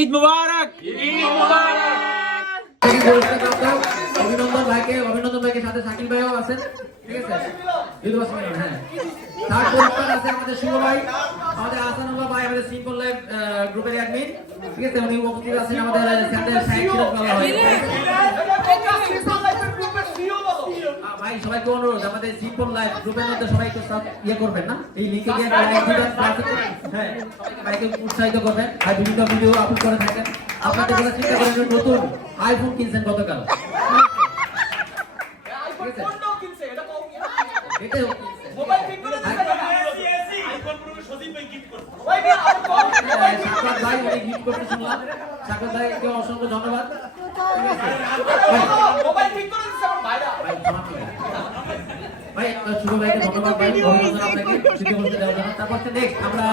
ঈদ মুবারক। অভিনন্দন ভাইকে সাথে শাকিল ভাইও আছেন, ঠিক আছে? হ্যাঁ, থার্ড পুরস্কার আছে আমাদের শুভ ভাই, আমাদের আসানুল্লাহ ভাই, আমাদের সিম্পল লাইফ গ্রুপের অ্যাডমিন, ঠিক আছে? উনি উপস্থিত আছেন আমাদের স্যান্ডেল সাইড বলা হয়। ভাই সবাইকে অনুরোধ, আমাদের সিম্পল লাইফ গ্রুপের মধ্যে সবাই একটু ইয়ে করবেন না, এই লিংকে গিয়ে লাইক দিবেন, হ্যাঁ সবাইকে ভাইকে উৎসাহিত করবেন। আর বিভিন্ন ভিডিও আপলোড করে থাকেন। আপনাদের কথা চিন্তা করেন, নতুন আইফোন কিনছেন গতকাল, এটাও মোবাইল ঠিক করে আইফোন পুরো সজীব ভাই গিফট করতে, সাকাত ভাই উনি গিফট করতে শুনলাম, সাকাত ভাইকে অসংখ্য ধন্যবাদ। মোবাইল ঠিক করে দিছে আমার ভাইরা, ভাই শুভ ভাইকে ধন্যবাদ ভাই, অভিনন্দন আপনাকে, সুযোগ করে দেওয়ার জন্য। তারপর নেক্সট আমরা